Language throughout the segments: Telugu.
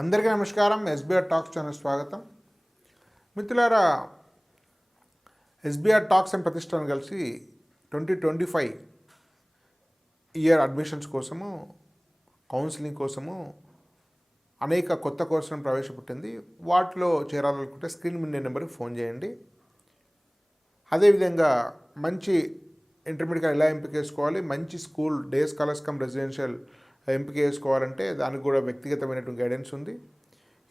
అందరికీ నమస్కారం. ఎస్బీఆర్ టాక్స్ ఛానల్ స్వాగతం. మిత్రులారా, ఎస్బీఆర్ టాక్స్ అండ్ ప్రతిష్టానం కలిసి 2025 ఇయర్ అడ్మిషన్స్ కోసము, కౌన్సిలింగ్ కోసము అనేక కొత్త కోర్సులను ప్రవేశపెట్టింది. వాటిలో చేరాలనుకుంటే స్క్రీన్ మీద నెంబర్కి ఫోన్ చేయండి. అదేవిధంగా మంచి ఇంటర్మీడియట్ ఎలా ఎంపిక చేసుకోవాలి, మంచి school day scholars come residential ఎంపిక చేసుకోవాలంటే దానికి కూడా వ్యక్తిగతమైనటువంటి గైడెన్స్ ఉంది.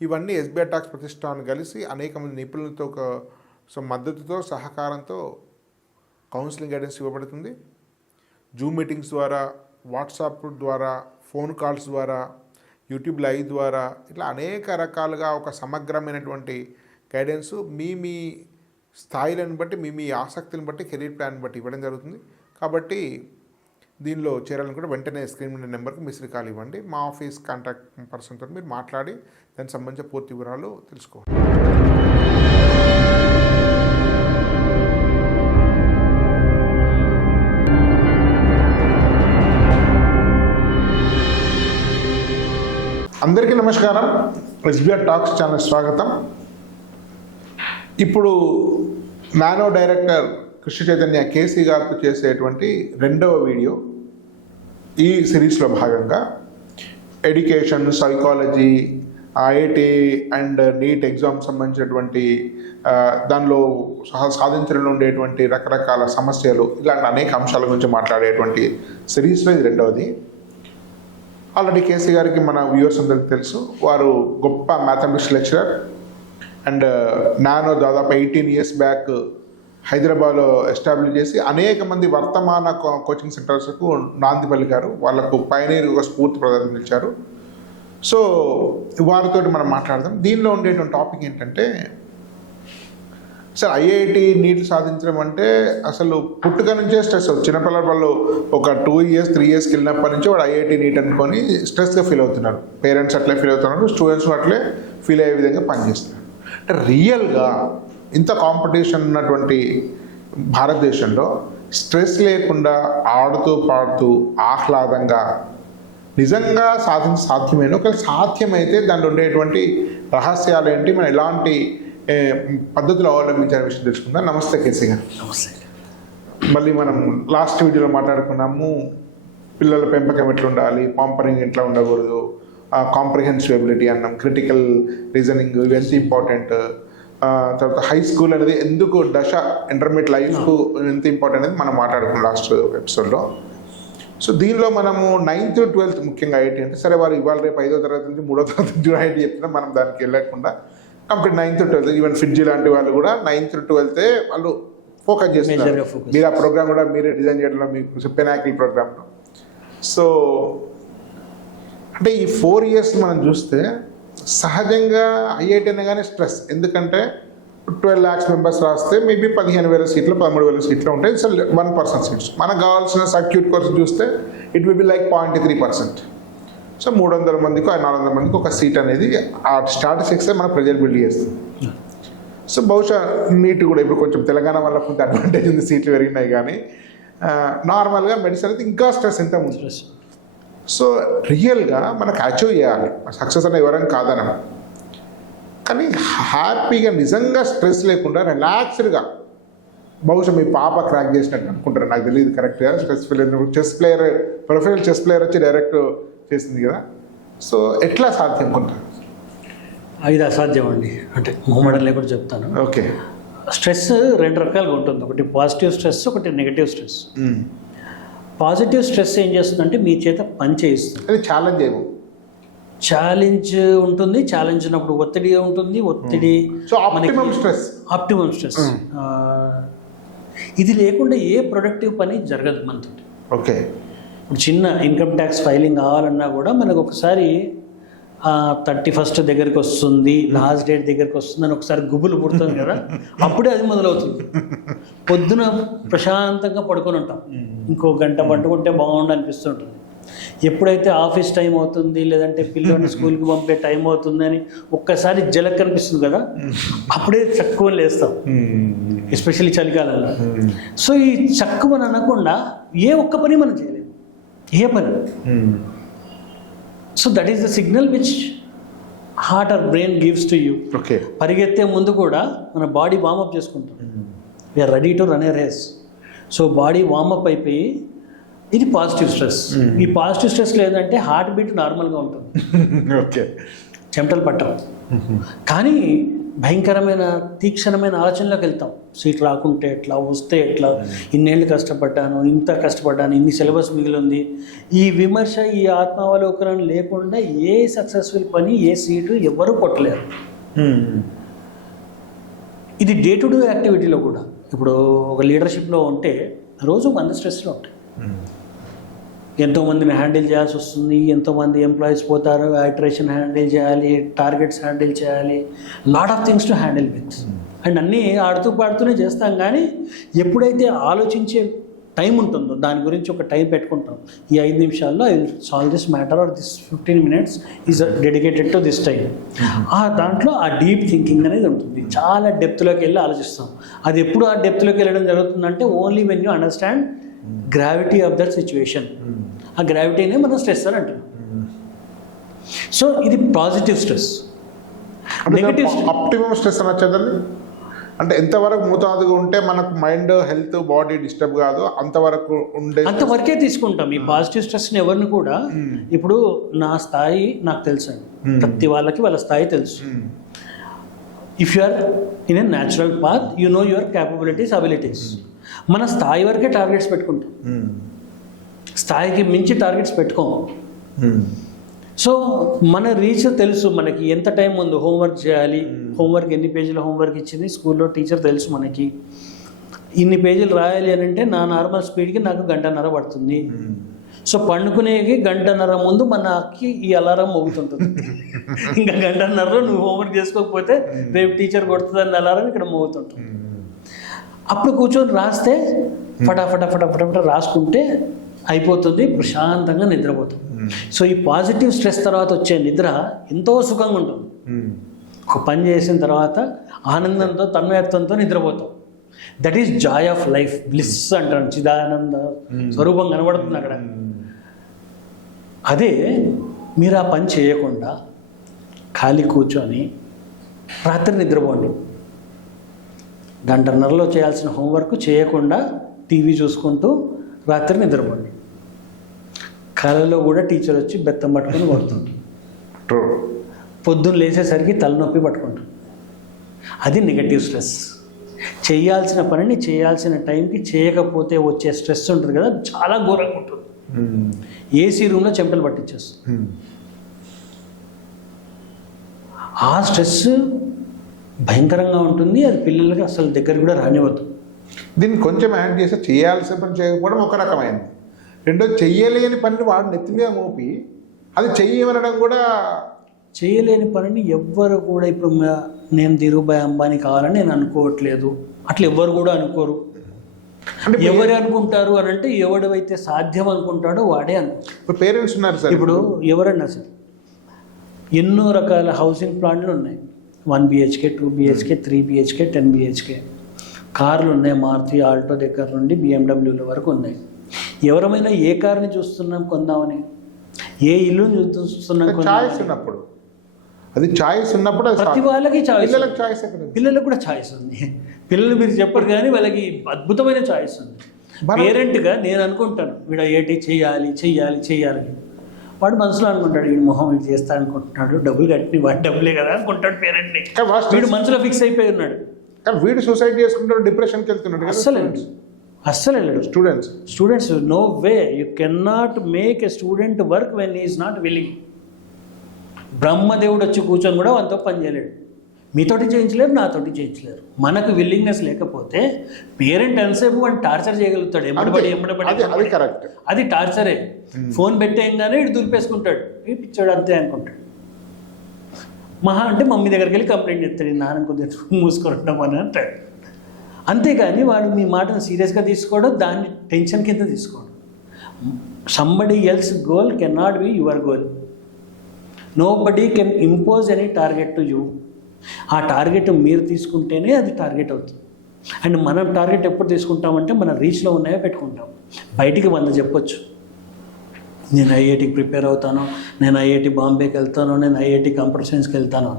ఇవన్నీ ఎస్బీఆర్ టాక్స్ ప్రతిష్టానం కలిసి అనేక మంది నిపుణులతో మద్దతుతో సహకారంతో కౌన్సిలింగ్ గైడెన్స్ ఇవ్వబడుతుంది. జూమ్ మీటింగ్స్ ద్వారా, వాట్సాప్ ద్వారా, ఫోన్ కాల్స్ ద్వారా, యూట్యూబ్ లైవ్ ద్వారా ఇట్లా అనేక రకాలుగా ఒక సమగ్రమైనటువంటి గైడెన్స్ మీ స్థాయిలను బట్టి, మీ ఆసక్తిని బట్టి, కెరీర్ ప్లాన్ బట్టి ఇవ్వడం జరుగుతుంది. కాబట్టి దీనిలో చేరాలనుకుంటే వెంటనే స్క్రీన్ మీద నెంబర్కి మిస్డ్ కాల్ ఇవ్వండి. మా ఆఫీస్ కాంటాక్ట్ పర్సన్తో మీరు మాట్లాడి దానికి సంబంధించిన పూర్తి వివరాలు తెలుసుకోండి. అందరికీ నమస్కారం. ఎస్బీఆర్ టాక్స్ ఛానల్ స్వాగతం. ఇప్పుడు నానో డైరెక్టర్ కృష్ణ చైతన్య కేసీ గారికి చేసేటువంటి రెండవ వీడియో ఈ సిరీస్లో భాగంగా education, psychology, IIT and NEET exam సంబంధించినటువంటి దానిలో సాధించడంలో ఉండేటువంటి రకరకాల సమస్యలు, ఇలాంటి అనేక అంశాల గురించి మాట్లాడేటువంటి సిరీస్లో ఇది రెండవది. ఆల్రెడీ కేసీ గారికి మన వ్యూవర్స్ అందరికీ తెలుసు. వారు గొప్ప మ్యాథమెటిక్స్ లెక్చరర్ అండ్ నానో దాదాపు 18 years బ్యాక్ హైదరాబాద్లో ఎస్టాబ్లిష్ చేసి అనేక మంది వర్తమాన కోచింగ్ సెంటర్స్కు నాంది పలికారు. వాళ్ళకు పైనీరుగా స్ఫూర్తి ప్రదర్శించారు. సో వారితో మనం మాట్లాడదాం. దీనిలో ఉండేటువంటి టాపిక్ ఏంటంటే, సార్ ఐఐటి నీట్ సాధించడం అంటే అసలు పుట్టుక నుంచే స్ట్రెస్. చిన్నపిల్లల వాళ్ళు ఒక 2 years 3 yearsకి వెళ్ళినప్పటి నుంచి వాడు ఐఐటి నీట్ అనుకొని స్ట్రెస్గా ఫీల్ అవుతున్నారు. పేరెంట్స్ అట్లే ఫీల్ అవుతున్నారు, స్టూడెంట్స్ అట్లే ఫీల్ అయ్యే విధంగా పనిచేస్తున్నారు. అంటే రియల్గా ఇంత కాంపిటీషన్ ఉన్నటువంటి భారతదేశంలో స్ట్రెస్ లేకుండా ఆడుతూ పాడుతూ ఆహ్లాదంగా నిజంగా సాధ్యమైన ఒకవేళ సాధ్యమైతే దాంట్లో ఉండేటువంటి రహస్యాలు ఏంటి, మనం ఎలాంటి పద్ధతులు అవలంబించాలనే విషయం తెలుసుకుందాం. నమస్తే కేసీ గారు. నమస్తే. మళ్ళీ మనం లాస్ట్ వీడియోలో మాట్లాడుకున్నాము పిల్లల పెంపకం ఎట్లా ఉండాలి, పాంపరింగ్ ఎట్లా ఉండకూడదు, కాంప్రిహెన్సివ్ ఎబిలిటీ అన్నాం, క్రిటికల్ రీజనింగ్ ఇవి ఎంత ఇంపార్టెంట్, తర్వాత హై స్కూల్ అనేది ఎందుకు దశ ఇంటర్మీడియట్ లైఫ్కు ఎంత ఇంపార్టెంట్ అనేది మనం మాట్లాడుకున్నాం లాస్ట్ ఎపిసోడ్లో. సో దీనిలో మనము 9th to 12th ముఖ్యంగా ఐఐటి అంటే సరే వారు ఇవాళ రేపు 5వ తరగతి నుంచి 3వ తరగతి నుంచి ఐఐటి చెప్తున్నా, మనం దానికి వెళ్ళకుండా complete 9th to 12th, even ఫిడ్జీ లాంటి వాళ్ళు కూడా 9th to 12th వాళ్ళు ఫోకస్ చేస్తున్నారు. మీరు ఆ ప్రోగ్రామ్ కూడా మీరే డిజైన్ చేయడంలో మీకు పెనాకిల్ ప్రోగ్రామ్లో. సో అంటే ఈ 4 years మనం చూస్తే సహజంగా ఐఐటి అనగానే స్ట్రెస్. ఎందుకంటే 12 lakhs members రాస్తే మేబీ 15,000 సీట్లు 13,000 సీట్లు ఉంటాయి. So 1% seats. మనకు కావాల్సిన సర్క్యూట్ కోర్సు చూస్తే it will be like 0.3%. So 300 మందికి 400 మందికి ఒక సీట్ అనేది ఆ స్టాటిస్టిక్సే మన ప్రెజర్ బిల్డ్ చేస్తుంది. సో బహుశా నీట్ కూడా ఇప్పుడు కొంచెం తెలంగాణ వల్ల కొంత అడ్వాంటేజ్ ఉంది, సీట్లు పెరిగినాయి. కానీ నార్మల్గా మెడిసిన్ అయితే ఇంకా స్ట్రెస్ ఎంత ఉంది. సో రియల్గా మనకు అచీవ్ చేయాలి, సక్సెస్ అనే ఎవరైనా కాదనం, కానీ హ్యాపీగా నిజంగా స్ట్రెస్ లేకుండా రిలాక్స్డ్గా, బహుశా మీ పాప క్రాక్ చేసినట్టు అనుకుంటారు, నాకు తెలియదు కరెక్ట్గా. Stress feel chess player, professional chess player వచ్చి డైరెక్ట్ చేసింది కదా. సో ఎట్లా సాధ్యం అనుకుంటారు? ఇది అసాధ్యం అండి. అంటే మొహమాటం లేకుండా చెప్తాను. ఓకే. స్ట్రెస్ 2 రకాలుగా ఉంటుంది. ఒకటి పాజిటివ్ స్ట్రెస్, ఒకటి నెగిటివ్ స్ట్రెస్. పాజిటివ్ స్ట్రెస్ ఏం చేస్తుందంటే మీ చేత పని చేయిస్తుంది. అది ఛాలెంజ్ ఉంటుంది. ఛాలెంజ్ ఉన్నప్పుడు ఒత్తిడిగా ఉంటుంది. ఒత్తిడి ఆప్టిమమ్ స్ట్రెస్. ఇది లేకుండా ఏ ప్రొడక్టివ్ పని జరగదు మనతో. ఓకే. ఇప్పుడు చిన్న ఇన్కమ్ ట్యాక్స్ ఫైలింగ్ కావాలన్నా కూడా మనకు ఒకసారి 31st దగ్గరికి వస్తుంది, లాస్ట్ డేట్ దగ్గరికి వస్తుంది అని ఒకసారి గుబులు పుడుతుంది కదా, అప్పుడే అది మొదలవుతుంది. పొద్దున ప్రశాంతంగా పడుకొని ఉంటాం, ఇంకో గంట పట్టుకుంటే బాగుండు అనిపిస్తుంటుంది. ఎప్పుడైతే ఆఫీస్ టైం అవుతుంది, లేదంటే పిల్లల్ని స్కూల్కి పంపే టైం అవుతుంది అని ఒక్కసారి జలక్ కనిపిస్తుంది కదా, అప్పుడే చక్కువని లేస్తాం, ఎస్పెషల్లీ చలికాలంలో. సో ఈ చక్కువని అనకుండా ఏ ఒక్క పని మనం చేయలేము, ఏ పని. So that is the signal which heart or brain gives to you. Okay. పరిగెత్తే ముందు కూడా మన బాడీ వార్మప్ చేసుకుంటాం. We are ready to run a race. So body warmup అయిపోయి ఇది పాజిటివ్ స్ట్రెస్. ఈ పాజిటివ్ స్ట్రెస్లో ఏంటంటే హార్ట్ బీట్ నార్మల్గా ఉంటుంది, ఓకే, చెమటలు పట్టవు. కానీ భయంకరమైన తీక్షణమైన ఆలోచనలోకి వెళ్తాం. సీట్ రాకుంటే ఎట్లా, వస్తే ఎట్లా, ఇన్నేళ్ళు కష్టపడ్డాను, ఇంత కష్టపడ్డాను, ఇన్ని సిలబస్ మిగిలింది. ఈ విమర్శ, ఈ ఆత్మావలోకనం లేకుండా ఏ సక్సెస్ఫుల్ పని, ఏ సీటు ఎవరు కొట్టలేరు. ఇది డే టు డే యాక్టివిటీలో కూడా. ఇప్పుడు ఒక లీడర్షిప్లో ఉంటే రోజు 100 స్ట్రెస్లో ఉంటాయి. ఎంతోమందిని హ్యాండిల్ చేయాల్సి వస్తుంది, ఎంతోమంది ఎంప్లాయీస్ పోతారు, ఐటరేషన్ హ్యాండిల్ చేయాలి, టార్గెట్స్ హ్యాండిల్ చేయాలి, lot of things to handle with. And అన్నీ ఆడుతూ పాడుతూనే చేస్తాం. కానీ ఎప్పుడైతే ఆలోచించే టైం ఉంటుందో దాని గురించి ఒక టైం పెట్టుకుంటాం. ఈ 5 నిమిషాల్లో I will solve this matter or this 15 minutes is dedicated to this time. దాంట్లో ఆ డీప్ థింకింగ్ అనేది ఉంటుంది. చాలా డెప్త్లోకి వెళ్ళి ఆలోచిస్తాం. అది ఎప్పుడు ఆ డెప్త్లోకి వెళ్ళడం జరుగుతుందంటే only when you understand gravity of that situation. ఆ గ్రావిటీనే మనం స్ట్రెస్ అని అంటున్నాం. సో ఇది positive stress. Negative optimum stress అని వచ్చేదండి. అంటే ఎంతవరకు మోతాదుగా ఉంటే మనకు మైండ్, హెల్త్, బాడీ డిస్టర్బ్ కాదు అంతవరకు అంతవరకే తీసుకుంటాం. ఈ పాజిటివ్ స్ట్రెస్ని ఎవరిని కూడా, ఇప్పుడు నా స్థాయి నాకు తెలుసు, ప్రతి వాళ్ళకి వాళ్ళ స్థాయి తెలుసు. If you are in a natural path, you know your capabilities, abilities. మన స్థాయి వరకే టార్గెట్స్ పెట్టుకుంటాం, స్థాయికి మించి టార్గెట్స్ పెట్టుకోము. సో మన రీచ్ తెలుసు, మనకి ఎంత టైం ముందు హోంవర్క్ చేయాలి, హోంవర్క్ ఎన్ని పేజీల హోంవర్క్ ఇచ్చింది స్కూల్లో టీచర్ తెలుసు మనకి. ఇన్ని పేజీలు రాయాలి అని అంటే నా నార్మల్ స్పీడ్కి నాకు 1.5 గంట పడుతుంది. సో పండుకునేకి 1.5 గంట ముందు మనకి ఈ అలారం మోగుతుంటుంది. ఇంకా 1.5 గంటలో నువ్వు హోంవర్క్ చేసుకోకపోతే రేపు టీచర్ కొడుతుందని అలారం ఇక్కడ మోగుతుంటుంది. అప్పుడు కూర్చొని రాస్తే ఫటాఫట రాసుకుంటే అయిపోతుంది, ప్రశాంతంగా నిద్రపోతుంది. సో ఈ పాజిటివ్ స్ట్రెస్ తర్వాత వచ్చే నిద్ర ఎంతో సుఖంగా ఉంటుంది. ఒక పని చేసిన తర్వాత ఆనందంతో, తన్మయత్వంతో నిద్రపోతాం. That is joy of life, bliss అంటారు. చిదానంద స్వరూపం కనబడుతుంది అక్కడ. అదే మీరు ఆ పని చేయకుండా ఖాళీ కూర్చొని రాత్రి నిద్రపోండి. 1.5 గంటలో చేయాల్సిన హోంవర్క్ చేయకుండా టీవీ చూసుకుంటూ రాత్రి నిద్రపోండి. కళలో కూడా టీచర్ వచ్చి బెత్తం పట్టుకొని కొడుతుంది. పొద్దున్న లేచేసరికి తలనొప్పి పట్టుకుంటుంది. అది నెగటివ్ స్ట్రెస్. చేయాల్సిన పనిని చేయాల్సిన టైంకి చేయకపోతే వచ్చే స్ట్రెస్ ఉంటుంది కదా, చాలా ఘోరంగా ఉంటుంది. ఏసీ రూమ్లో చెంపలు పట్టించేస్తుంది. ఆ స్ట్రెస్ భయంకరంగా ఉంటుంది. అది పిల్లలకి అసలు దగ్గర కూడా రానివ్వద్దు. దీన్ని కొంచెం యాడ్ చేస్తే చేయాల్సిన పని చేయకపోవడం ఒక రకమైనది. రెండో చెయ్యలేని పనిని వాడు నెత్తి మీద మోపి అది చెయ్యమనడం కూడా. చేయలేని పనిని ఎవ్వరు కూడా, ఇప్పుడు నేను ధీరుభాయ్ అంబానీ కావాలని నేను అనుకోవట్లేదు, అట్లా ఎవ్వరు కూడా అనుకోరు. అంటే ఎవరు అనుకుంటారు అని అంటే ఎవడైతే సాధ్యం అనుకుంటాడో వాడే అనుకుంటారు. ఇప్పుడు పేరెంట్స్ ఉన్నారు సార్, ఇప్పుడు ఎవరన్నా సరే ఎన్నో రకాల హౌసింగ్ ప్లాన్లు ఉన్నాయి. 1 BHK, 2 BHK, 3 BHK, 10 BHK. కార్లు ఉన్నాయి, మారుతి ఆల్టో దగ్గర నుండి BMWల వరకు ఉన్నాయి. ఎవరమైనా ఏ కార్ని చూస్తున్నాం కొందామని, ఏ ఇల్లుని చూస్తున్నాం చాయిస్ ఉన్నప్పుడు, అది చాయిస్ ఉన్నప్పుడు ప్రతి వాళ్ళకి చాయిస్. పిల్లలకు కూడా చాయిస్ ఉంది. పిల్లలు మీరు చెప్పరు కానీ వాళ్ళకి అద్భుతమైన చాయిస్ ఉంది. పేరెంట్గా నేను అనుకుంటాను వీడు ఏంటి చెయ్యాలి. వాడు మనసులో అనుకుంటాడు, వీడు మొహం ఇది చేస్తా అనుకుంటున్నాడు, డబ్బులు కట్టి వాడి డబ్బులే కదా అనుకుంటాడు పేరెంట్ని. వీడు మనసులో ఫిక్స్ అయిపోయి ఉన్నాడు. కానీ వీడు సూసైడ్ చేసుకుంటాడు, డిప్రెషన్కి వెళ్తున్నాడు. అస్సలు వెళ్ళడు. Students no way. You cannot make a student work when is not willing. బ్రహ్మదేవుడు వచ్చి కూర్చొని కూడా వాళ్ళతో పని చేయలేడు. మీతోటి చేయించలేరు, నాతోటి చేయించలేరు. మనకు విల్లింగ్నెస్ లేకపోతే పేరెంట్ ఎంతసేపు వాడిని టార్చర్ చేయగలుగుతాడు. ఎమ్మడబడి అది టార్చరే. ఫోన్ పెట్టేయంగానే ఇటు దులిపేసుకుంటాడు, ఈ పిచ్చాడు అంతే అనుకుంటాడు. మహా అంటే మమ్మీ దగ్గరికి వెళ్ళి కంప్లైంట్ చేస్తాడు, నాన్న కొద్దిగా మూసుకుంటామని అంటాడు. అంతేకాని వాడు మీ మాటను సీరియస్గా తీసుకోవడం, దాన్ని టెన్షన్ కింద తీసుకోవడం. Somebody else goal can not be your goal. Nobody can impose any target to you. ఆ టార్గెట్ మీరు తీసుకుంటేనే అది టార్గెట్ అవుతుంది. అండ్ మనం టార్గెట్ ఎప్పుడు తీసుకుంటామంటే మన రీచ్లో ఉన్నాయో పెట్టుకుంటాం. బయటికి 100 చెప్పొచ్చు, నేను ఐఐటికి ప్రిపేర్ అవుతాను, నేను ఐఐటి బాంబేకి వెళ్తాను, నేను ఐఐటి కంప్యూటర్ సైన్స్కి వెళ్తాను.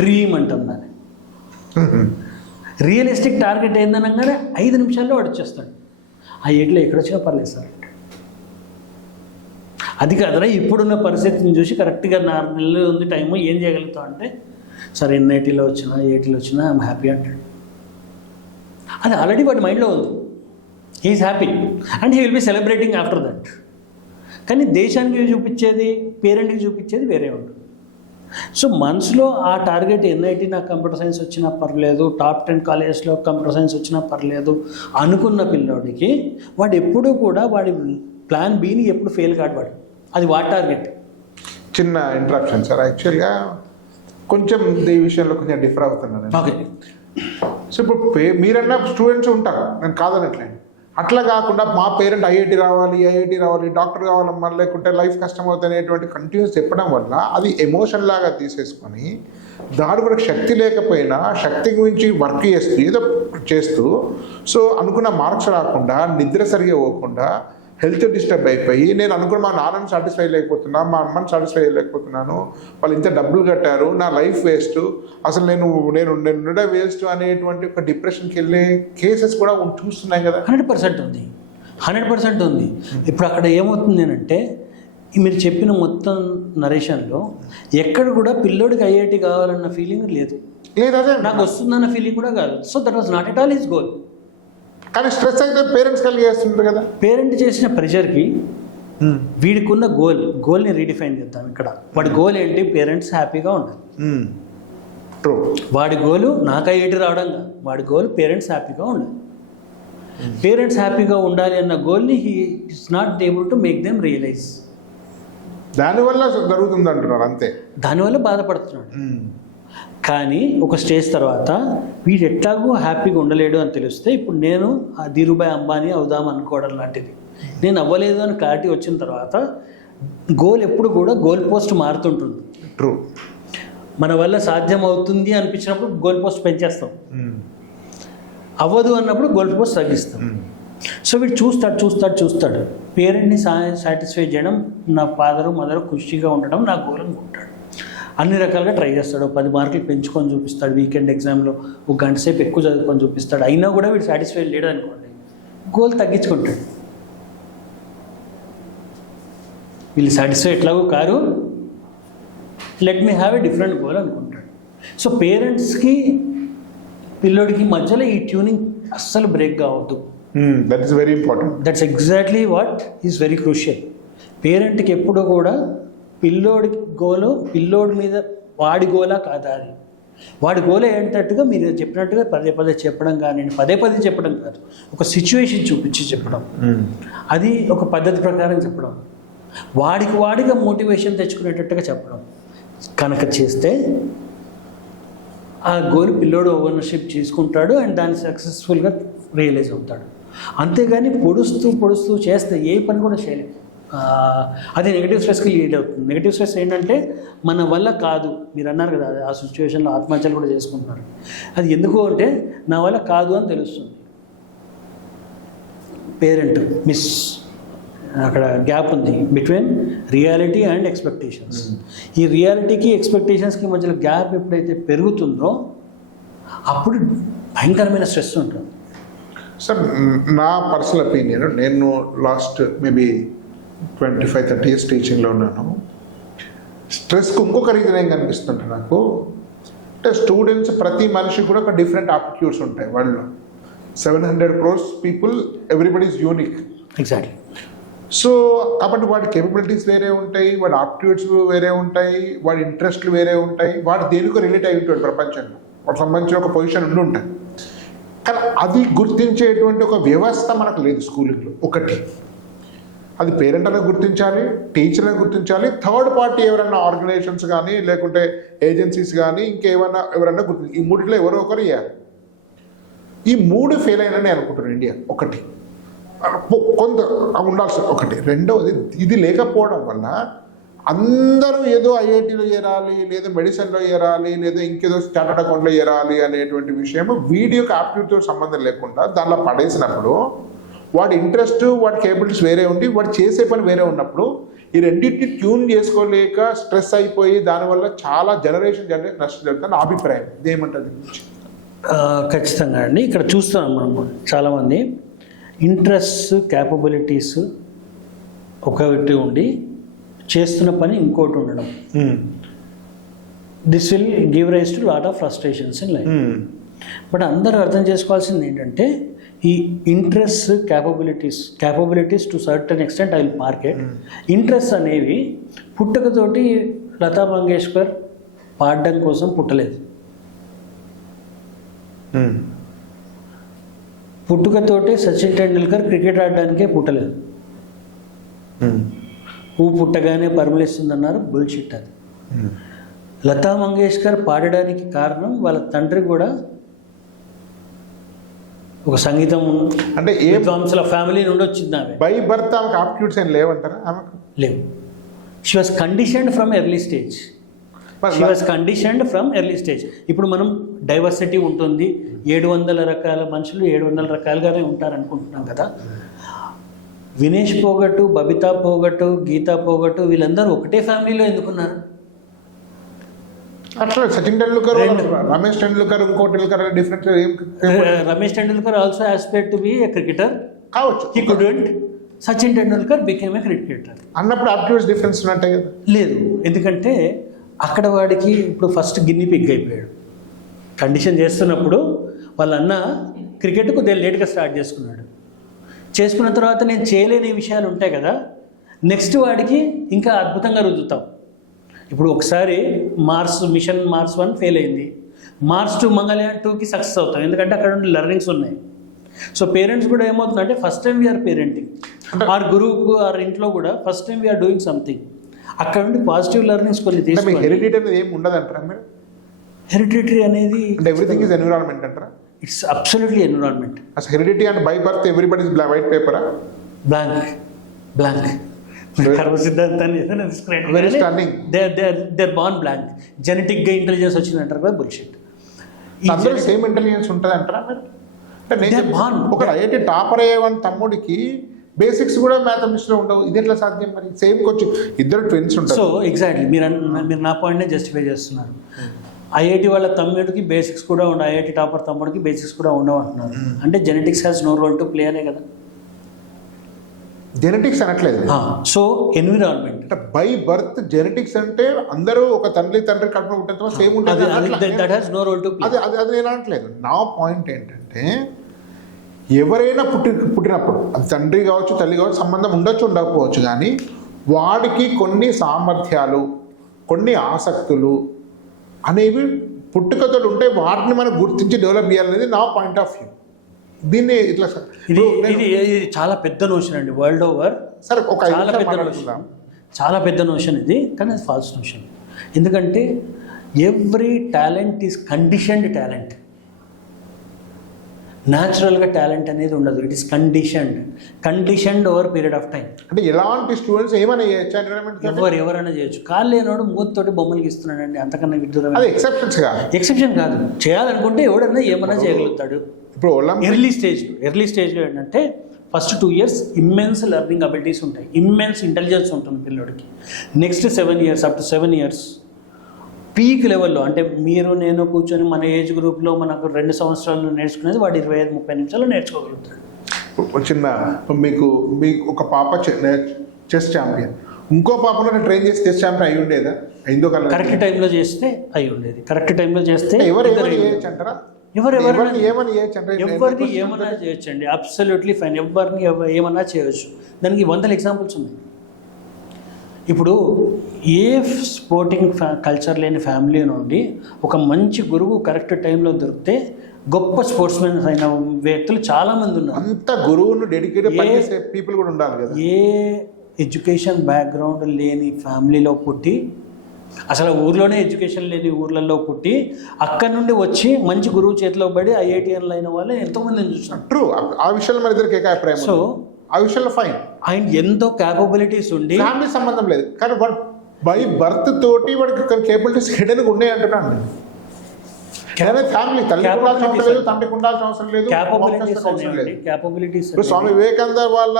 డ్రీమ్ అంటాం దాన్ని. రియలిస్టిక్ టార్గెట్ ఏందనగానే 5 నిమిషాల్లో వాడు వచ్చేస్తాడు. ఐఐటిలో ఎక్కడ వచ్చినా పర్లేదు సార్. అది కాదురా ఇప్పుడున్న పరిస్థితిని చూసి కరెక్ట్గా 4 నెలలు ఉంది టైము, ఏం చేయగలుగుతాం అంటే సార్ ఎన్ఐటీలో వచ్చినా ఐఐటీలో వచ్చినా ఐఎమ్ హ్యాపీ అంటాడు. అది ఆల్రెడీ వాడి మైండ్లో ఉంది. He is happy and he will be celebrating after that. కానీ దేశానికి చూపించేది, పేరెంట్కి చూపించేది వేరే ఉంటుంది. సో మనసులో ఆ టార్గెట్ ఎన్ఐటీ నాకు కంప్యూటర్ సైన్స్ వచ్చినా పర్లేదు, టాప్ 10 కాలేజెస్లో కంప్యూటర్ సైన్స్ వచ్చినా పర్లేదు అనుకున్న పిల్లోడికి వాడు ఎప్పుడూ కూడా వాడి ప్లాన్ బిని ఎప్పుడు ఫెయిల్ కాడు వాడు. అది వాడి టార్గెట్. చిన్న ఇంటరప్షన్ సార్, యాక్చువల్గా కొంచెం ఈ విషయంలో కొంచెం డిఫర్ అవుతున్నాను. ఓకే. సో ఇప్పుడు మీరన్నా స్టూడెంట్స్ ఉంటారు, నేను కాదనట్లేదు. అట్లా కాకుండా మా పేరెంట్ ఐఐటి రావాలి, డాక్టర్ కావాలమ్మా, లేకుంటే లైఫ్ కష్టం అవుతుంది అనేటువంటి కంటిన్యూస్ చెప్పడం వల్ల అది ఎమోషన్ లాగా తీసేసుకొని దాని కూడా శక్తి లేకపోయినా శక్తి గురించి వర్క్ చేస్తూ ఏదో చేస్తూ సో అనుకున్న మార్క్స్ రాకుండా, నిద్ర సరిగా పోకుండా, హెల్త్ డిస్టర్బ్ అయిపోయి నేను అనుకున్న మా నాన్నని సాటిస్ఫై లేకపోతున్నా, మా అమ్మని సాటిస్ఫై చేయలేకపోతున్నాను, వాళ్ళు ఇంత డబ్బులు కట్టారు, నా లైఫ్ వేస్ట్, అసలు నేను ఉండడం వేస్ట్ అనేటువంటి ఒక డిప్రెషన్కి వెళ్ళే కేసెస్ కూడా చూస్తున్నాయి కదా. 100% ఉంది, 100% ఉంది. ఇప్పుడు అక్కడ ఏమవుతుంది అంటే మీరు చెప్పిన మొత్తం నరేషన్లో ఎక్కడ కూడా పిల్లోడికి ఐఐటి కావాలన్న ఫీలింగ్ లేదు. అదే నాకు వస్తుందన్న ఫీలింగ్ కూడా కాదు. So that was not at all is goal. కానీ స్ట్రెస్ అయితే పేరెంట్స్ కలిగి చేస్తుంటారు కదా. పేరెంట్ చేసిన ప్రెషర్కి వీడికి ఉన్న గోల్ని రీడిఫైన్ చేద్దాం. ఇక్కడ వాడి గోల్ ఏంటి? పేరెంట్స్ హ్యాపీగా ఉండాలి. ట్రూ. వాడి గోలు నాకు ఐఐటి రావడం కాదు, వాడి గోల్ పేరెంట్స్ హ్యాపీగా ఉండాలి. పేరెంట్స్ హ్యాపీగా ఉండాలి అన్న గోల్ని he is not able to make them realize. దానివల్ల జరుగుతుంది అంటున్నారు అంతే. దానివల్ల బాధపడుతున్నాడు. కానీ ఒక స్టేజ్ తర్వాత వీడు ఎట్లాగో హ్యాపీగా ఉండలేడు అని తెలిస్తే, ఇప్పుడు నేను ఆ ధీరుభాయ్ అంబానీ అవుదాం అనుకోవడం లాంటిది. నేను అవ్వలేదు అని క్లారిటీ వచ్చిన తర్వాత గోల్ ఎప్పుడు కూడా గోల్ పోస్ట్ మారుతుంటుంది. ట్రూ. మన వల్ల సాధ్యం అవుతుంది అనిపించినప్పుడు గోల్ పోస్ట్ పెంచేస్తాం, అవ్వదు అన్నప్పుడు గోల్ పోస్ట్ తగ్గిస్తాం. సో వీడు చూస్తాడు పేరెంట్ని సాటిస్ఫై చేయడం, నా ఫాదరు మదరు ఖుషిగా ఉండడం నా గోల్ అనుకుంటాడు. అన్ని రకాలుగా ట్రై చేస్తాడు. 10 మార్కులు పెంచుకొని చూపిస్తాడు, వీకెండ్ ఎగ్జామ్లో 1 గంట సేపు ఎక్కువ చదువుకొని చూపిస్తాడు. అయినా కూడా వీడు సాటిస్ఫై లేడు అనుకోండి, గోల్ తగ్గించుకుంటాడు. వీళ్ళు సాటిస్ఫై ఎట్లాగో కారు, let me have a different goal అనుకుంటాడు. సో పేరెంట్స్కి పిల్లోడికి మధ్యలో ఈ ట్యూనింగ్ అస్సలు బ్రేక్ కావద్దు. That is very important. That's exactly what is very crucial. పేరెంట్కి ఎప్పుడూ కూడా పిల్లోడి గోలు పిల్లోడి మీద వాడి గోలా కాదా, అది వాడి గోల్ ఏంటట్టుగా మీరు చెప్పినట్టుగా పదే చెప్పడం కానీ, పదే చెప్పడం కాదు, ఒక సిచ్యువేషన్ చూపించి చెప్పడం, అది ఒక పద్ధతి ప్రకారం చెప్పడం, వాడిగా మోటివేషన్ తెచ్చుకునేటట్టుగా చెప్పడం కనుక చేస్తే ఆ గోల్ పిల్లోడు ఓనర్షిప్ చేసుకుంటాడు అండ్ దాన్ని సక్సెస్ఫుల్గా రియలైజ్ అవుతాడు. అంతేగాని పొడుస్తూ చేస్తే ఏ పని కూడా చేయలేదు. అది నెగిటివ్ స్ట్రెస్కి లీడ్ అవుతుంది. నెగిటివ్ స్ట్రెస్ ఏంటంటే మన వల్ల కాదు, మీరు అన్నారు కదా ఆ సిచ్యువేషన్లో ఆత్మహత్యలు కూడా చేసుకుంటున్నారు. అది ఎందుకు అంటే నా వల్ల కాదు అని తెలుస్తుంది. పేరెంట్ అక్కడ గ్యాప్ ఉంది బిట్వీన్ రియాలిటీ అండ్ ఎక్స్పెక్టేషన్స్. ఈ రియాలిటీకి ఎక్స్పెక్టేషన్స్కి మధ్యలో గ్యాప్ ఎప్పుడైతే పెరుగుతుందో అప్పుడు భయంకరమైన స్ట్రెస్ ఉంటుంది. సార్ నా పర్సనల్ ఒపీనియన్, నేను లాస్ట్ మేబీ 25-30 years టీచింగ్లో ఉన్నాను. స్ట్రెస్కి ఇంకొక రీజన్ ఏం కనిపిస్తుంటే నాకు అంటే స్టూడెంట్స్ ప్రతి మనిషికి కూడా ఒక డిఫరెంట్ ఆప్టిట్యూడ్స్ ఉంటాయి. వాళ్ళు 700 crores people, everybody is unique. Exactly. So కాబట్టి వాడి కేపబిలిటీస్ వేరే ఉంటాయి, వాడి ఆప్టిట్యూడ్స్ వేరే ఉంటాయి, వాడి ఇంట్రెస్ట్లు వేరే ఉంటాయి, వాడు దేనికో రిలేట్ అయి ఉంటాడు ప్రపంచంలో, వాటికి సంబంధించిన ఒక పొజిషన్ ఉండి ఉంటాయి. కానీ అది గుర్తించేటువంటి ఒక వ్యవస్థ మనకు లేదు స్కూలింగ్లో. ఒకటి అది పేరెంట్ అనేది గుర్తించాలి, టీచర్ అనేది గుర్తించాలి, థర్డ్ పార్టీ ఎవరైనా ఆర్గనైజేషన్స్ కానీ లేకుంటే ఏజెన్సీస్ కానీ ఇంకేమైనా ఎవరైనా గుర్తించాలి. ఈ మూడిట్లో ఎవరో ఒకరు ఇవ్వాలి. ఈ 3 ఫెయిల్ అయినని అనుకుంటున్నాను ఇండియా. ఒకటి కొంత ఉండాల్సి ఒకటి. రెండవది ఇది లేకపోవడం వల్ల అందరూ ఏదో ఐఐటీలో చేరాలి, లేదా మెడిసిన్లో చేరాలి, లేదా ఇంకేదో స్టాండర్డ్ అకౌంట్లో చేరాలి అనేటువంటి విషయం వీడి యొక్క ఆప్టిట్యూడ్తో సంబంధం లేకుండా దానిలో పడేసినప్పుడు వాడి ఇంట్రెస్ట్ వాడి కేపబిలిటీస్ వేరే ఉండి వాడు చేసే పని వేరే ఉన్నప్పుడు ఈ రెండింటిని ట్యూన్ చేసుకోలేక స్ట్రెస్ అయిపోయి దానివల్ల చాలా జనరేషన్ నష్టం జరుగుతుంది నా అభిప్రాయం. ఇదేమంటుంది? ఖచ్చితంగా అండి. ఇక్కడ చూస్తున్నాం మనం చాలామంది ఇంట్రెస్ట్ క్యాపబిలిటీస్ ఒకటి ఉండి చేస్తున్న పని ఇంకోటి ఉండడం. This will give rise to lot of frustrations in life. But అందరూ అర్థం చేసుకోవాల్సింది ఏంటంటే ఈ interest capabilities to certain extent I will market. Interest అనేవి పుట్టుకతోటి లతా మంగేష్కర్ పాడడం కోసం పుట్టలేదు. పుట్టుకతోటి సచిన్ టెండూల్కర్ క్రికెట్ ఆడడానికే పుట్టలేదు. పువ్వు పుట్టగానే పరిమళిస్తుందన్నారు, బుల్షిట్ అది. లతా మంగేష్కర్ పాడడానికి కారణం వాళ్ళ తండ్రి కూడా ఒక సంగీతం అంటే ఏ విద్వాంసుల ఫ్యామిలీ నుండి వచ్చింది. ఆమె బై బర్త్ ఆమెకు ఆప్టిట్యూడ్స్ ఏం లేవంటారా? ఆమెకు లేవు. She was conditioned from early stage. ఇప్పుడు మనం డైవర్సిటీ ఉంటుంది, 700 రకాల మనుషులు 700 రకాలుగానే ఉంటారు అనుకుంటున్నాం కదా. వినేష్ పోగట్టు, బబితా పోగట్టు, గీతా పోగట్టు వీళ్ళందరూ ఒకటే ఫ్యామిలీలో ఎందుకున్నారు? అట్లా సచిన్ టెండూల్కర్, రమేష్ టెండూల్కర్, ఇంకో Tendulkar different. Ramesh Tendulkar also aspired to be a cricketer కావచ్చు. He couldn't. Sachin Tendulkar became a cricketer అన్నప్పుడు ఆప్టిట్యూడ్స్ డిఫరెన్స్ ఉన్నట్టే కదా? లేదు, ఎందుకంటే అక్కడ వాడికి ఇప్పుడు ఫస్ట్ గిన్ని పిగ్ అయిపోయాడు. కండిషన్ చేస్తున్నప్పుడు వాళ్ళ అన్న క్రికెట్ కొద్దిగా లేట్గా స్టార్ట్ చేసుకున్న తర్వాత నేను చేయలేని విషయాలు ఉంటాయి కదా, నెక్స్ట్ వాడికి ఇంకా అద్భుతంగా రుద్దుతాం. ఇప్పుడు ఒకసారి మిషన్ మార్స్ 1 ఫెయిల్ అయింది, మార్స్ 2 మంగళయాన్ 2కి సక్సెస్ అవుతాం, ఎందుకంటే అక్కడ ఉండే లెర్నింగ్స్ ఉన్నాయి. సో పేరెంట్స్ కూడా ఏమవుతుందంటే first time we are parenting, or గురువుకు ఆర్ ఇంట్లో కూడా first time we are doing something. అక్కడ నుండి పాజిటివ్ లెర్నింగ్స్ కొన్ని తీసుకుంటే హెరిడిటీ అనేది ఏమి ఉండదు అంటారా మీరు? హెరిడిటరీ అనేది ఎవ్రీథింగ్ ఈజ్ ఎన్విరాన్మెంట్ అంటారా? It's absolutely environment. అసలు heredity and by birth everybody is white పేపరా? బ్లాంక్ కర్మ సిద్ధాంతాన్ని very stunning. They're born blank. జెనెటిక్గా ఇంటెలిజెన్స్ వచ్చింది అంటారు కదా, బుల్షిట్. అందరూ సేమ్ ఇంటెలిజెన్స్ ఉంటుంది అంటారా మీరు? అంటే ఒక ఐఐటి టాపర్ అయ్యేవాని తమ్ముడికి బేసిక్స్ కూడా మ్యాథమెటిక్స్లో ఉండవు, ఇది ఎట్లా సాధ్యం? మరి సేమ్ వచ్చి ఇద్దరు ట్విన్స్ ఉంటారు. సో ఎగ్జాక్ట్లీ మీరు నా పాయింట్నే జస్టిఫై చేస్తున్నారు. ఐఐటి వాళ్ళ తమ్ముడికి బేసిక్స్ కూడా ఉండవు, ఐఐటి టాపర్ తమ్ముడికి బేసిక్స్ కూడా ఉండవు అంటున్నారు. అంటే genetics has no role to play అనే కదా. జెనెటిక్స్ అనట్లేదు. సో ఎన్విరాన్మెంట్ అంటే బై బర్త్ జెనెటిక్స్ అంటే అందరూ ఒక తండ్రి కడుపున పుట్టిన సేమ్ ఉంటుంది, that has no role to play. అది నేను అనట్లేదు. నా పాయింట్ ఏంటంటే ఎవరైనా పుట్టినప్పుడు అది తండ్రి కావచ్చు తల్లి కావచ్చు, సంబంధం ఉండొచ్చు ఉండకపోవచ్చు, కానీ వాడికి కొన్ని సామర్థ్యాలు కొన్ని ఆసక్తులు అనేవి పుట్టుకతో ఉంటే వాటిని మనం గుర్తించి డెవలప్ చేయాలనేది నా పాయింట్ ఆఫ్ వ్యూ. దీన్ని ఇట్లా ఇది చాలా పెద్ద నోషన్ అండి, వరల్డ్ ఓవర్. సరే ఒక చాలా పెద్ద నోషన్ ఇది, కానీ అది ఫాల్స్ నోషన్. ఎందుకంటే every talent is conditioned talent. న్యాచురల్గా టాలెంట్ అనేది ఉండదు, it is conditioned over period of time. అంటే ఎలాంటి స్టూడెంట్స్ ఏమైనా చేయొచ్చు, ఎవరైనా చేయొచ్చు. కాళ్ళు లేనోడు మూతితోటి బొమ్మలు గీస్తున్నాడండి, అంతకన్నా విడ్డూరం. అది ఎక్సెప్షన్ కాదు. చేయాలనుకుంటే ఎవడన్నా ఏమన్నా చేయగలుగుతాడు. ఇప్పుడు ఎర్లీ స్టేజ్లో ఏంటంటే first 2 years immense learning abilities ఉంటాయి, ఇమ్మెన్స్ ఇంటెలిజెన్స్ ఉంటుంది పిల్లడికి. Next 7 years up to 7 years peak లెవెల్లో, అంటే మీరు నేను కూర్చొని మన ఏజ్ గ్రూప్లో మనకు 2 సంవత్సరాలు నేర్చుకునేది వాడు 25-30 నిమిషాలు నేర్చుకోగలుగుతాడు. చిన్న మీకు ఒక పాప చెస్ ఛాంపియన్, ఇంకో పాపను ట్రైన్ చేసి చెస్ ఛాంపియన్ అయి ఉండేదా? అయిందో కదా? కరెక్ట్ టైంలో చేస్తే అయి ఉండేది. కరెక్ట్ టైంలో చేస్తే ఎవరిని ఏమన్నా చేయొచ్చండి, అబ్సల్యూట్లీ ఫైన్. ఎవరిని ఏమన్నా చేయొచ్చు. దానికి 100 ఎగ్జాంపుల్స్ ఉన్నాయి. ఇప్పుడు ఏ స్పోర్టింగ్ కల్చర్ లేని ఫ్యామిలీ నుండి ఒక మంచి గురువు కరెక్ట్ టైంలో దొరికితే గొప్ప స్పోర్ట్స్మెన్ అయిన వ్యక్తులు చాలామంది ఉన్నారు. అంత గురువును డెడికేటెడ్ పనిచేసే పీపుల్ కూడా ఉండాలి కదా. ఏ ఎడ్యుకేషన్ బ్యాక్గ్రౌండ్ లేని ఫ్యామిలీలో పుట్టి, అసలు ఊర్లోనే ఎడ్యుకేషన్ లేని ఊర్లలో పుట్టి, అక్కడ నుండి వచ్చి మంచి గురువు చేతిలో పడి ఐఐటిఎన్లు అయిన వాళ్ళే ఎంతోమందిని చూస్తున్నాం. ట్రూ. ఆ విషయంలో మన ఇద్దరికి ఏకాభిప్రాయం. సో ఆ విషయంలో ఫైన్. ఆయన ఎంతో క్యాపబిలిటీస్ ఉండి, ఫ్యామిలీ సంబంధం లేదు, కానీ వాడు బై బర్త్ తోటి వాడికి కేపబిలిటీస్ హిడెన్గా ఉన్నాయి అంటున్నాను. ఫ్యామిలీ తల్లి ఉండాల్సిన అవసరం లేదు, తండ్రికి ఉండాల్సిన అవసరం లేదు, క్యాపబిలిటీస్ అవసరం లేదు. క్యాపబిలిటీస్ ఇప్పుడు స్వామి వివేకానంద వాళ్ళ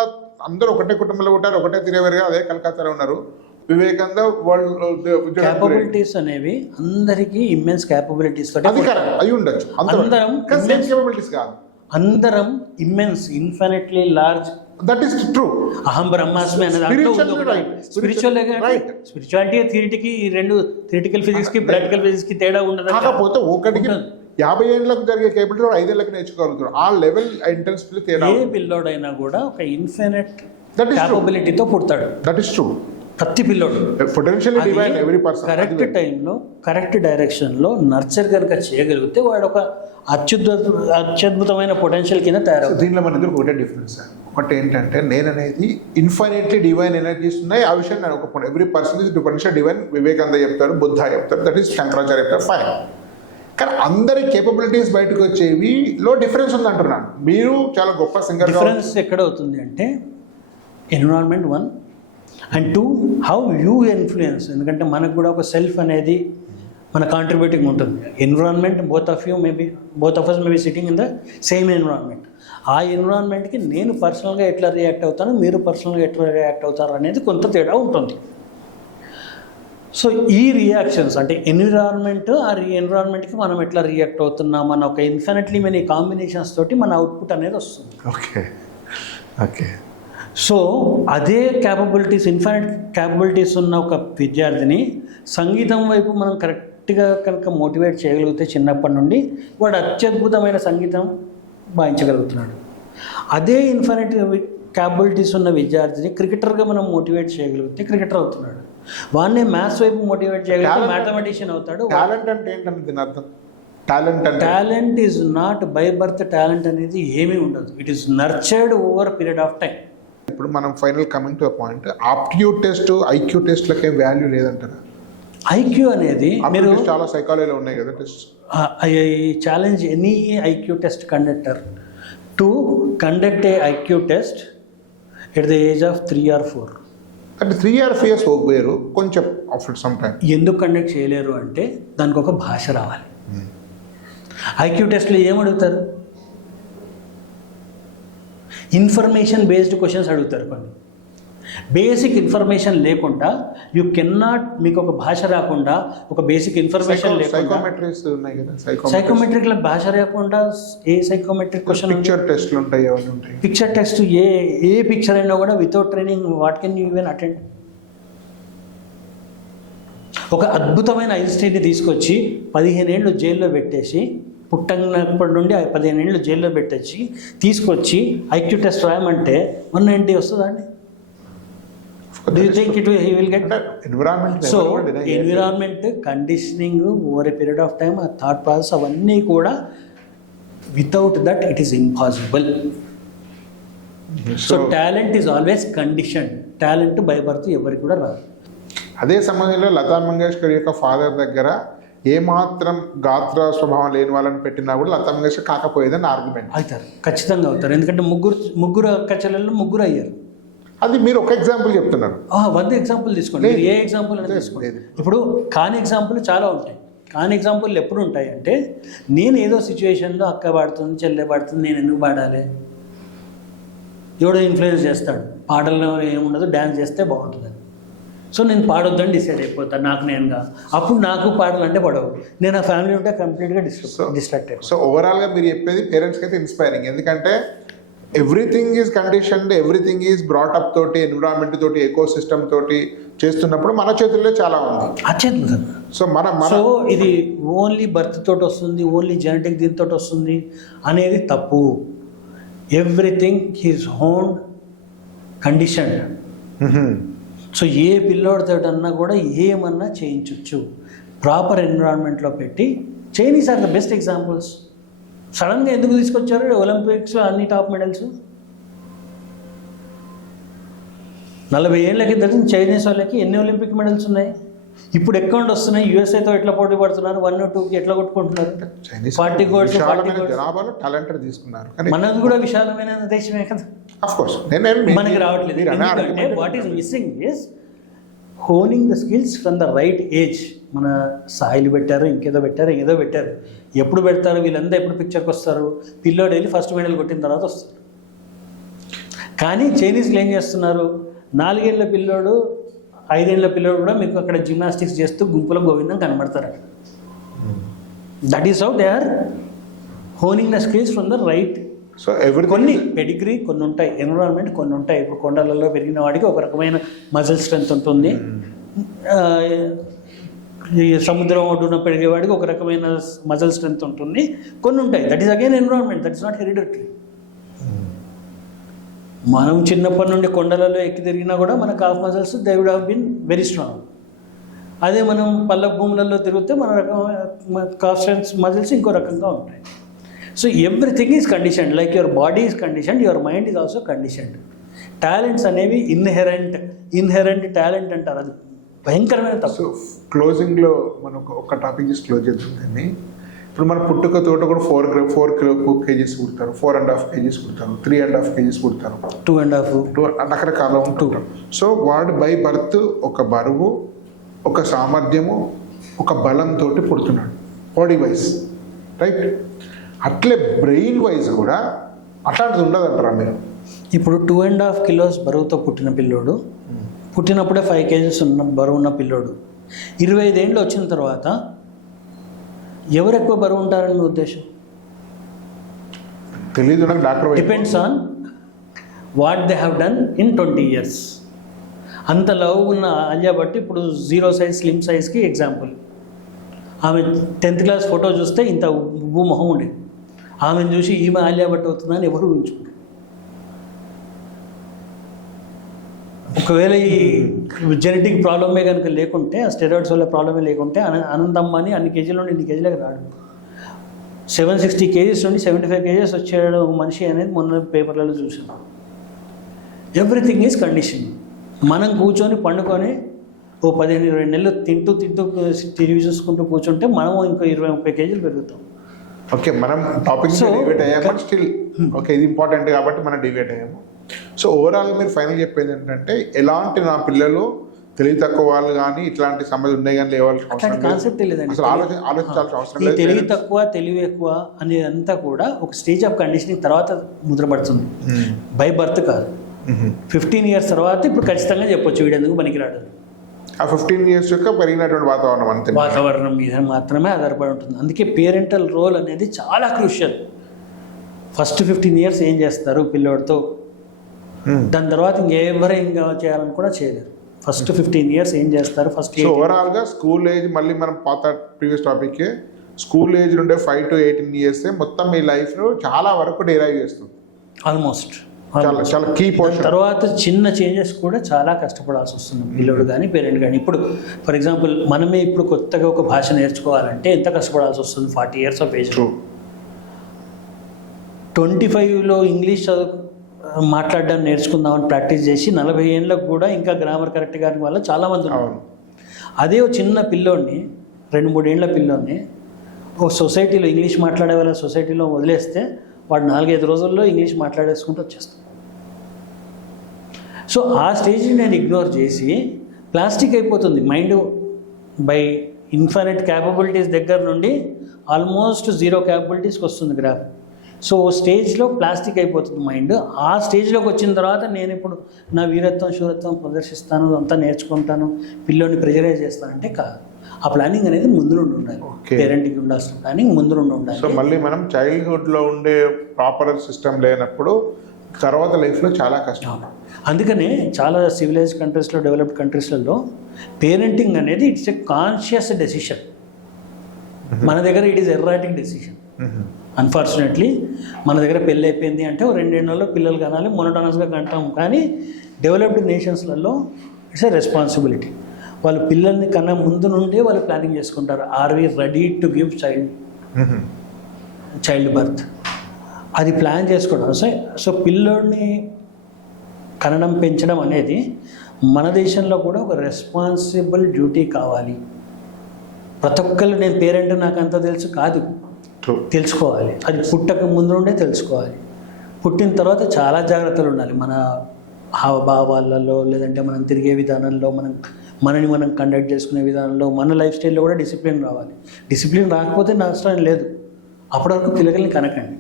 అందరూ ఒకటే కుటుంబంలో ఉంటారు, ఒకటే తిరేవారుగా అదే కలకత్తాలో ఉన్నారు. వివేకానంద వాళ్ళు క్యాపబిలిటీస్ అనేవి అందరికీ ఇమ్మెన్స్ క్యాపబిలిటీస్ అది కరెక్ట్ అయి ఉండొచ్చు, అందరం కేపబిలిటీస్ కాదు, అందరం immense infinitely large. That is true. అహం బ్రహ్మాస్మి అనేది స్పిరిచువాలిటీ థియరిటీకి ఈ రెండు థియరిటికల్ ఫిజిక్స్ కి ప్రాక్టికల్ ఫిజిక్స్ కి తేడా ఉండదు. కాకపోతే ఒకటికి 50 ఏళ్ళకు జరిగే కేబిలిటీ 5 ఏళ్ళకి నేర్చుకోగలుగుతారు. ఆ లెవెల్ ఇంటెన్సిటీ తేడా. ఏ పిల్లోడైనా కూడా ఒక ఇన్ఫినిట్ క్యాపబిలిటీతో పుడతాడు. That is true. ప్రతి పిల్లోడు potentially divine every person. Correct టైంలో కరెక్ట్ డైరెక్షన్లో నర్చర్ కనుక చేయగలిగితే వాడు ఒక అత్యద్భుతమైన పొటెన్షియల్ కింద తయారవుతుంది. దీనిలో మన ఇద్దరు ఒకటే డిఫరెన్స్. ఒకటి ఏంటంటే నేను అనేది ఇన్ఫైనైట్లీ డివైన్ ఎనర్జీస్ ఉన్నాయి, ఆ విషయం నేను ఒక every person is potential divine. Vivekananda చెప్తారు, బుద్ధ చెప్తారు, దట్ ఈస్ శంకరాచార్య చెప్తారు, ఫైన్. కానీ అందరి కేపబిలిటీస్ బయటకు వచ్చేవి లో డిఫరెన్స్ ఉంది అంటున్నాను. మీరు చాలా గొప్ప సింగర్. డిఫరెన్స్ ఎక్కడ అవుతుంది అంటే environment 1 and 2 how you influence. ఎందుకంటే మనకు కూడా ఒక సెల్ఫ్ అనేది మన కాంట్రిబ్యూటింగ్ ఉంటుంది. Environment both of us may be sitting in the same environment. ఆ ఎన్విరాన్మెంట్కి నేను పర్సనల్గా ఎట్లా రియాక్ట్ అవుతాను, మీరు పర్సనల్గా ఎట్లా రియాక్ట్ అవుతారు అనేది కొంత తేడా ఉంటుంది. సో ఈ రియాక్షన్స్ అంటే ఎన్విరాన్మెంట్, ఆ ఎన్విరాన్మెంట్కి మనం ఎట్లా రియాక్ట్ అవుతున్నాం అన్న ఒక ఇన్ఫినిట్లీ మెనీ కాంబినేషన్స్ తోటి మన అవుట్పుట్ అనేది వస్తుంది. Okay okay. సో అదే క్యాపబిలిటీస్, ఇన్ఫినిట్ క్యాపబిలిటీస్ ఉన్న ఒక విద్యార్థిని సంగీతం వైపు మనం కరెక్ట్గా కనుక మోటివేట్ చేయగలిగితే చిన్నప్పటి నుండి వాడు అత్యద్భుతమైన సంగీతం వాయించగలుగుతున్నాడు. అదే ఇన్ఫినిట్ క్యాపబిలిటీస్ ఉన్న విద్యార్థిని క్రికెటర్గా మనం మోటివేట్ చేయగలిగితే క్రికెటర్ అవుతున్నాడు. వాడిని మ్యాథ్స్ వైపు మోటివేట్ చేయగలిగితే మ్యాథమెటిషియన్ అవుతాడు. టాలెంట్ అంటే ఏంటంటే దీని అర్థం talent is not by birth. Talent అనేది ఏమీ ఉండదు, it is nurtured over period of time. ఇప్పుడు మనం final coming to a point, aptitude test IQ టెస్ట్లకే వాల్యూ లేదంటారా? ఐక్యూ అనేది మీరు చాలా సైకాలజీలో ఉన్నాయి కదా test. I challenge any IQ test conductor to conduct a IQ test at the age of 3 or 4. అంటే 3 or 4 years వేరు, కొంచెం ఆఫ్టర్ సమ్ టైం. ఎందుకు కండక్ట్ చేయలేరు అంటే దానికి ఒక భాష రావాలి. ఐక్యూ టెస్ట్లో ఏమడుగుతారు? ఇన్ఫర్మేషన్ బేస్డ్ క్వశ్చన్స్ అడుగుతారు. కొన్ని బేసిక్ ఇన్ఫర్మేషన్ లేకుండా యూ కెన్నాట్, మీకు ఒక భాష రాకుండా ఒక బేసిక్ ఇన్ఫర్మేషన్ లేకుండా, సైకోమెట్రిక్లో భాష రాకుండా ఏ సైకోమెట్రిక్ క్వశ్చన్, పిక్చర్ టెస్ట్లు ఉంటాయి, అవన్నీ ఉంటాయి. పిక్చర్ టెస్ట్ ఏ పిక్చర్ అయినా కూడా without training what can you even attend? ఒక అద్భుతమైన ఐన్స్టీన్ని తీసుకొచ్చి 15 ఏళ్ళు జైల్లో పెట్టేసి, పుట్టినప్పటి నుండి 15 ఏళ్ళు జైల్లో పెట్టేసి తీసుకొచ్చి ఐక్యూ టెస్ట్ రాయమంటే 190 వస్తుందండి? Do you think he will get? So environment, conditioning over a period of time, a thought process అవన్నీ కూడా without that it is impossible. So talent is always conditioned. Talent by birth ఎవరికి కూడా రాదు. అదే సమయంలో లతా మంగేష్కర్ యొక్క ఫాదర్ దగ్గర ఏమాత్రం గాత్ర స్వభావం లేని వాళ్ళని పెట్టినా కూడా లతా మంగేష్కర్ కాకపోయేదని ఆర్గ్యుమెంట్. అవుతారు, ఖచ్చితంగా అవుతారు. ఎందుకంటే ముగ్గురు అక్క చెల్లెళ్ళు ముగ్గురు అయ్యారు. అది మీరు ఒక ఎగ్జాంపుల్ చెప్తున్నారు. 100 ఎగ్జాంపుల్ తీసుకోండి, ఏ ఎగ్జాంపుల్ అనేది తీసుకోండి. ఇప్పుడు కాని ఎగ్జాంపుల్ చాలా ఉంటాయి. కాని ఎగ్జాంపుల్ ఎప్పుడు ఉంటాయి అంటే, నేను ఏదో సిచ్యువేషన్లో అక్క పాడుతుంది, చెల్లె పాడుతుంది, నేను ఎందుకు పాడాలి? ఎవడో ఇన్ఫ్లుయెన్స్ చేస్తాడు, పాటల్లో ఏముండదు, డ్యాన్స్ చేస్తే బాగుంటుంది. సో నేను పాడొద్దని డిసైడ్ అయిపోతాను నాకు నేనుగా. అప్పుడు నాకు పాడాలంటే పడవు, నేను ఆ ఫ్యామిలీ ఉంటే కంప్లీట్గా డిస్ట్రాక్ట్ అయిపోతాను. సో ఓవరాల్గా మీరు చెప్పేది పేరెంట్స్కి అయితే ఇన్స్పైరింగ్. ఎందుకంటే everything is conditioned, everything is brought up తోటి, ఎన్విరాన్మెంట్ తోటి, ఎకో సిస్టమ్ తోటి చేస్తున్నప్పుడు మన చేతుల్లో చాలా ఉంది. అత్యద్భుతం. సో ఇది ఓన్లీ బర్త్ తోటి వస్తుంది, ఓన్లీ జెనెటిక్ దీంతో వస్తుంది అనేది తప్పు. Everything is honed conditioned. So ఏ పిల్లోడితోటన్నా కూడా ఏమన్నా చేయించవచ్చు ప్రాపర్ ఎన్విరాన్మెంట్లో పెట్టి. Chinese are the best examples. సడన్గా ఎందుకు తీసుకొచ్చారు ఒలింపిక్స్ అన్ని టాప్ మెడల్స్? 40 ఏళ్ళ కింద చైనీస్ వాళ్ళకి ఎన్ని ఒలింపిక్ మెడల్స్ ఉన్నాయి? ఇప్పుడు అకౌంట్ వస్తున్నాయి. యూఎస్ఏతో ఎట్లా పోటీ పడుతున్నారు, 1 or 2కి ఎట్లా కొట్టుకుంటున్నారు. 40 గోల్డ్స్ జనాభాలో టాలెంటెడ్ తీసుకున్నారు. మనది కూడా విశాలమైన దేశమే కదా. మనకి రావట్లేదు. ఎందుకంటే what is missing is honing the skills from the right age. మన సాయిలు పెట్టారు, ఇంకేదో పెట్టారు. ఎప్పుడు పెడతారు వీళ్ళంతా, ఎప్పుడు పిక్చర్కి వస్తారు? పిల్లోడు వెళ్ళి ఫస్ట్ మెడల్ కొట్టిన తర్వాత వస్తారు. కానీ చైనీస్లు ఏం చేస్తున్నారు? 4 ఏళ్ల పిల్లోడు, 5 ఏళ్ల పిల్లోడు కూడా మీకు అక్కడ జిమ్నాస్టిక్స్ చేస్తూ గుంపులో గోవిందం కనబడతారు. That is how they are honing the skills from the right. So కొన్ని పెడిగ్రీ కొన్ని ఉంటాయి, ఎన్విరాన్మెంట్ కొన్ని ఉంటాయి. ఇప్పుడు కొండలలో పెరిగిన వాడికి ఒక రకమైన మజిల్ స్ట్రెంత్ ఉంటుంది, ఈ సముద్రం ఒడ్డున పెరిగేవాడికి ఒక రకమైన మజిల్ స్ట్రెంత్ ఉంటుంది, కొన్ని ఉంటాయి. That is again environment, that is not hereditary. మనం చిన్నప్పటి నుండి కొండలలో ఎక్కి తిరిగినా కూడా మన calf muscles they would have been very strong. అదే మనం పల్లె భూములలో తిరిగితే మన రకమైన కాఫ్ స్ట్రెంత్ మజిల్స్ ఇంకో రకంగా ఉంటాయి. So everything is conditioned, like your body is conditioned, your mind is also conditioned. Talents అనేవి ఇన్హెరెంట్ టాలెంట్ అంటారు, అది భయంకరమైన తప్పు. సో క్లోజింగ్లో మనం ఒక టాపిక్ క్లోజ్ చేస్తుందండి. ఇప్పుడు మన పుట్టుక తోట కూడా 4 kgs పుడతారు, 4.5 kgs పుడతారు, 3.5 kgs పుడతారు, 2.5 రకరకాల ఉంటుంటారు. సో వాడు బై బర్త్ ఒక బరువు, ఒక సామర్థ్యము, ఒక బలంతో పుడుతున్నాడు బాడీ వైజ్, రైట్? అట్లే బ్రెయిన్ వైజ్ కూడా అట్లాంటిది ఉండదంటారా మీరు? ఇప్పుడు 2.5 kilos బరువుతో పుట్టిన పిల్లోడు, పుట్టినప్పుడే 5 kgs బరువు ఉన్న పిల్లోడు 25 ఏళ్ళు వచ్చిన తర్వాత ఎవరు ఎక్కువ బరువు ఉంటారని మీ ఉద్దేశం? తెలీదు నాకు, doctor depends on what they have done in 20 years. అంత లవ్ ఉన్న ఆలియా భట్ ఇప్పుడు 0 size స్లిమ్ సైజ్కి ఎగ్జాంపుల్. ఆమె 10th class ఫోటో చూస్తే ఇంత ఉబ్బు మొహం ఉండేది. ఆమెను చూసి ఈమె ఆలియా భట్ అవుతుందని ఎవరు ఊహించుకుంటారు? ఒకవేళ ఈ జెనెటిక్ ప్రాబ్లమే కనుక లేకుంటే, ఆ స్టెరాయిడ్స్ వల్ల ప్రాబ్లమే లేకుంటే అనంతమ్మని అన్ని కేజీల నుండి ఇన్ని కేజీలకు రాడు. 760 kgs నుండి 75 kgs వచ్చేయడం ఒక మనిషి అనేది మొన్న పేపర్లలో చూసాను. Everything is condition. మనం కూర్చొని పండుకొని ఓ 15-20 నెలలు తింటూ తిరిగి చూసుకుంటూ కూర్చుంటే మనము ఇంకో 20-30 kgs పెరుగుతాం. ఓకే, మనం టాపిక్ డివేట్ అయ్యాము, స్టిల్ ఓకే ఇది ఇంపార్టెంట్ కాబట్టి మనం డివేట్ అయ్యాము. సో ఓవరాల్ మీరు ఫైనల్ చెప్పేది ఏంటంటే, ఎలాంటి నా పిల్లలు తెలివి తక్కువ వాళ్ళు కానీ ఇట్లాంటి సమస్యలు ఉన్నాయి కానీ లేవాల్సిన అవసరం కాన్సెప్ట్ లేదండి. అసలు ఆలోచించాల్సిన అవసరం లేదు. తెలివి తక్కువ తెలివి ఎక్కువ అనేదంతా కూడా ఒక స్టేజ్ ఆఫ్ కండిషనింగ్ తర్వాత ముద్రపడుతుంది, బై బర్త్ కాదు. 15 years తర్వాత ఇప్పుడు ఖచ్చితంగా చెప్పొచ్చు వీడెందుకు పనికిరాడు. ఆ 15 years యొక్క పెరిగినటువంటి వాతావరణం అంతే, వాతావరణం మీద మాత్రమే ఆధారపడి ఉంటుంది. అందుకే పేరెంటల్ రోల్ అనేది చాలా క్రూషియల్. ఫస్ట్ 15 years ఏం చేస్తారు పిల్లోడితో, దాని తర్వాత ఇంకెవరు ఏం చేయాలని కూడా చేయలేరు. ఫస్ట్ 15 years ఏం చేస్తారు? ఫస్ట్ ఓవరాల్గా స్కూల్ ఏజ్, మళ్ళీ మనం పాత ప్రీవియస్ టాపిక్, స్కూల్ ఏజ్ నుండే 5 to 18 years మొత్తం మీ లైఫ్లో చాలా వరకు డిరైవ్ చేస్తుంది. ఆల్మోస్ట్ చాలా కీ పోర్షన్. తర్వాత చిన్న చేంజెస్ కూడా చాలా కష్టపడాల్సి వస్తుంది పిల్లోడు కానీ పేరెంట్ కానీ. ఇప్పుడు ఫర్ ఎగ్జాంపుల్ మనమే ఇప్పుడు కొత్తగా ఒక భాష నేర్చుకోవాలంటే ఎంత కష్టపడాల్సి వస్తుంది? 40 years ఆఫ్ ఏజ్. 25లో ఇంగ్లీష్ మాట్లాడడం నేర్చుకుందామని ప్రాక్టీస్ చేసి 40 ఏళ్ళకు కూడా ఇంకా గ్రామర్ కరెక్ట్ కాని వాళ్ళు చాలామంది ఉన్నారు. అదే ఒక చిన్న పిల్లోడిని, 2-3 ఏళ్ల పిల్లోడిని ఒక సొసైటీలో ఇంగ్లీష్ మాట్లాడే వాళ్ళ సొసైటీలో వదిలేస్తే వాడు 4-5 రోజుల్లో ఇంగ్లీష్ మాట్లాడేసుకుంటూ వచ్చేస్తాడు. సో ఆ స్టేజ్ని నేను ఇగ్నోర్ చేసి ప్లాస్టిక్ అయిపోతుంది మైండ్. బై ఇన్ఫైనైట్ క్యాపబిలిటీస్ దగ్గర నుండి ఆల్మోస్ట్ 0 క్యాపబిలిటీస్కి వస్తుంది గ్రాఫ్. సో స్టేజ్లో ప్లాస్టిక్ అయిపోతుంది మైండ్. ఆ స్టేజ్లోకి వచ్చిన తర్వాత నేను ఇప్పుడు నా వీరత్వం శూరత్వం ప్రదర్శిస్తాను, అంతా నేర్చుకుంటాను, పిల్లోని ప్రెజరైజ్ చేస్తానంటే కాదు. ఆ ప్లానింగ్ అనేది ముందు నుండి ఉండాలి. పేరెంటింగ్ ఉండాల్సిన ప్లానింగ్ ముందు నుండి ఉండాలి. సో మళ్ళీ మనం చైల్డ్హుడ్లో ఉండే ప్రాపర్ సిస్టమ్ లేనప్పుడు తర్వాత లైఫ్లో చాలా కష్టం. అందుకనే చాలా సివిలైజ్ కంట్రీస్లో, డెవలప్డ్ కంట్రీస్లలో పేరెంటింగ్ అనేది ఇట్స్ ఎ కాన్షియస్ డెసిషన్. మన దగ్గర ఇట్ ఈస్ ఎర్రాటిక్ డెసిషన్. అన్ఫార్చునేట్లీ మన దగ్గర పెళ్ళి అయిపోయింది అంటే 2 ఏళ్లలో పిల్లలు కనాలి, మొనోటనస్గా కంటాం. కానీ డెవలప్డ్ నేషన్స్లలో ఇట్స్ ఎ రెస్పాన్సిబిలిటీ. వాళ్ళు పిల్లల్ని కన్నా ముందు నుండే వాళ్ళు ప్లానింగ్ చేసుకుంటారు. Are we ready to give child birth? అది ప్లాన్ చేసుకోవడం. సో పిల్లోడిని కనడం పెంచడం అనేది మన దేశంలో కూడా ఒక రెస్పాన్సిబుల్ డ్యూటీ కావాలి. ప్రతి ఒక్కళ్ళు నేను పేరెంట్ నాకు అంత తెలుసు కాదు, తెలుసుకోవాలి. అది పుట్టక ముందు నుండే తెలుసుకోవాలి. పుట్టిన తర్వాత చాలా జాగ్రత్తలు ఉండాలి. మన హావభావాలలో, లేదంటే మనం తిరిగే విధానంలో, మనం మనని మనం కండక్ట్ చేసుకునే విధానంలో మన లైఫ్ స్టైల్లో కూడా డిసిప్లిన్ రావాలి. డిసిప్లిన్ రాకపోతే నష్టం లేదు. అప్పటి వరకు పిల్లల్ని కనకండి,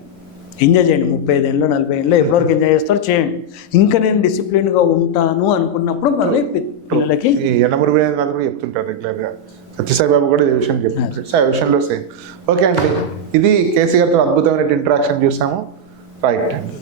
ఎంజాయ్ చేయండి. 35 ఏళ్ళు 40 ఏళ్ళు ఎప్పటివరకు ఎంజాయ్ చేస్తారో చేయండి. ఇంకా నేను డిసిప్లిన్గా ఉంటాను అనుకున్నప్పుడు మళ్ళీ పిల్లలకి ఈ యనమూరి వీరేంద్రనాథ్ కూడా చెప్తుంటారు రెగ్యులర్గా, సత్యసాయి బాబు కూడా ఈ విషయం చెప్తుంటారు. సో ఆ విషయంలో సేమ్. ఓకే అండి, ఇది కేసీ గారితో అద్భుతమైన ఇంటరాక్షన్ చూసాము. రైట్ అండి.